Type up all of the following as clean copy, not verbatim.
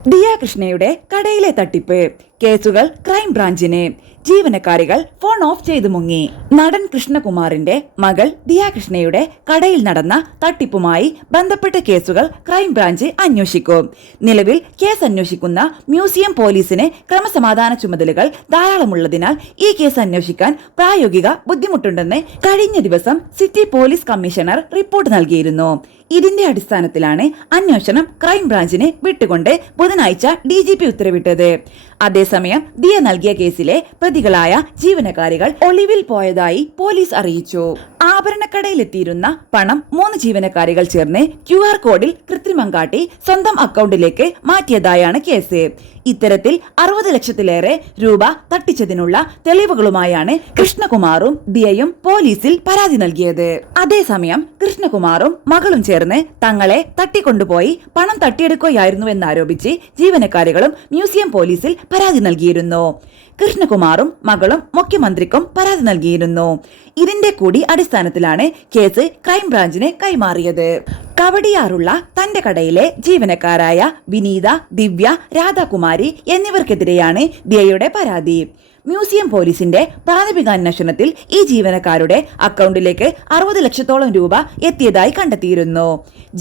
ദിയ കൃഷ്ണയുടെ കടയിലെ തട്ടിപ്പ് കേസുകൾ ക്രൈംബ്രാഞ്ചിന്. ജീവനക്കാരികൾ ഫോൺ ഓഫ് ചെയ്തു മുങ്ങി. നടൻ കൃഷ്ണകുമാറിന്റെ മകൾ ദിയ കൃഷ്ണയുടെ കടയിൽ നടന്ന തട്ടിപ്പുമായി ബന്ധപ്പെട്ട കേസുകൾ ക്രൈംബ്രാഞ്ച് അന്വേഷിക്കും. നിലവിൽ കേസ് അന്വേഷിക്കുന്ന മ്യൂസിയം പോലീസിന് ക്രമസമാധാന ചുമതലകൾ ധാരാളമുള്ളതിനാൽ ഈ കേസ് അന്വേഷിക്കാൻ പ്രായോഗിക ബുദ്ധിമുട്ടുണ്ടെന്ന് കഴിഞ്ഞ ദിവസം സിറ്റി പോലീസ് കമ്മീഷണർ റിപ്പോർട്ട് നൽകിയിരുന്നു. ഇതിന്റെ അടിസ്ഥാനത്തിലാണ് അന്വേഷണം ക്രൈംബ്രാഞ്ചിന് വിട്ടുകൊണ്ട് ബുധനാഴ്ച DGP ഉത്തരവിട്ടത്. അതേസമയം ദിയ നൽകിയ കേസിലെ പ്രതികളായ ജീവനക്കാരികൾ ഒളിവിൽ പോയതായി പോലീസ് അറിയിച്ചു. ആഭരണക്കടയിലെത്തിയിരുന്ന പണം 3 ജീവനക്കാരികൾ ചേർന്ന് QR കോഡിൽ കൃത്രിമം കാട്ടി സ്വന്തം അക്കൗണ്ടിലേക്ക് മാറ്റിയതായാണ് കേസ്. ഇത്തരത്തിൽ 60 ലക്ഷത്തിലേറെ രൂപ തട്ടിച്ചതിനുള്ള തെളിവുകളുമായാണ് കൃഷ്ണകുമാറും ദിയയും പോലീസിൽ പരാതി നൽകിയത്. അതേസമയം കൃഷ്ണകുമാറും മകളും ചേർന്ന് തങ്ങളെ തട്ടിക്കൊണ്ടുപോയി പണം തട്ടിയെടുക്കുകയായിരുന്നുവെന്നാരോപിച്ച് ജീവനക്കാരികളും മ്യൂസിയം പോലീസിൽ പരാതി നൽകിയിരുന്നു. കൃഷ്ണകുമാറും മകളും മുഖ്യമന്ത്രിക്കും പരാതി നൽകിയിരുന്നു. ഇതിന്റെ കൂടി അടിസ്ഥാനത്തിലാണ് കേസ് ക്രൈംബ്രാഞ്ചിന് കൈമാറിയത്. കവടിയാറുള്ള തന്റെ കടയിലെ ജീവനക്കാരായ വിനീത, ദിവ്യ, രാധാകുമാരി എന്നിവർക്കെതിരെയാണ് ദിയയുടെ പരാതി. മ്യൂസിയം പോലീസിന്റെ പ്രാഥമിക അന്വേഷണത്തിൽ ഈ ജീവനക്കാരുടെ അക്കൗണ്ടിലേക്ക് 60 ലക്ഷത്തോളം രൂപ എത്തിയതായി കണ്ടെത്തിയിരുന്നു.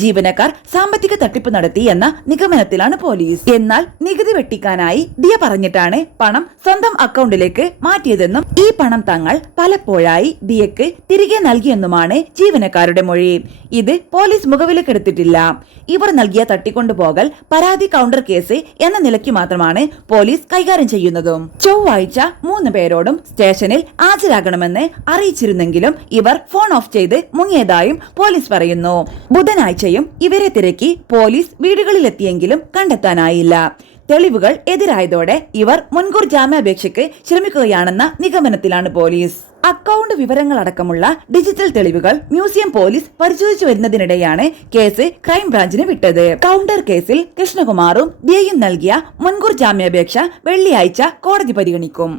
ജീവനക്കാർ സാമ്പത്തിക തട്ടിപ്പ് നടത്തി എന്ന നിഗമനത്തിലാണ് പോലീസ്. എന്നാൽ നികുതി വെട്ടിക്കാനായി ദിയ പറഞ്ഞിട്ടാണ് പണം സ്വന്തം അക്കൗണ്ടിലേക്ക് മാറ്റിയതെന്നും ഈ പണം തങ്ങൾ പലപ്പോഴായി ദിയക്ക് തിരികെ നൽകിയെന്നുമാണ് ജീവനക്കാരുടെ മൊഴി. ഇത് പോലീസ് മുഖവിലക്കെടുത്തിട്ടില്ല. ഇവർ നൽകിയ തട്ടിക്കൊണ്ടുപോകൽ പരാതി കൗണ്ടർ കേസ് എന്ന നിലയ്ക്ക് മാത്രമാണ് പോലീസ് കൈകാര്യം ചെയ്യുന്നതും. ചൊവ്വാഴ്ച 3 പേരോടും സ്റ്റേഷനിൽ ഹാജരാകണമെന്ന് അറിയിച്ചിരുന്നെങ്കിലും ഇവർ ഫോൺ ഓഫ് ചെയ്ത് മുങ്ങിയതായും പോലീസ് പറയുന്നു. ബുധനാഴ്ചയും ഇവരെ തിരക്കി പോലീസ് വീടുകളിലെത്തിയെങ്കിലും കണ്ടെത്താനായില്ല. തെളിവുകൾ എതിരായതോടെ ഇവർ മുൻകൂർ ജാമ്യാപേക്ഷയ്ക്ക് ശ്രമിക്കുകയാണെന്ന നിഗമനത്തിലാണ് പോലീസ്. അക്കൗണ്ട് വിവരങ്ങളടക്കമുള്ള ഡിജിറ്റൽ തെളിവുകൾ മ്യൂസിയം പോലീസ് പരിശോധിച്ചു വരുന്നതിനിടെയാണ് കേസ് ക്രൈംബ്രാഞ്ചിന് വിട്ടത്. കൗണ്ടർ കേസിൽ കൃഷ്ണകുമാറും ദിയയും നൽകിയ മുൻകൂർ ജാമ്യാപേക്ഷ വെള്ളിയാഴ്ച കോടതി പരിഗണിക്കും.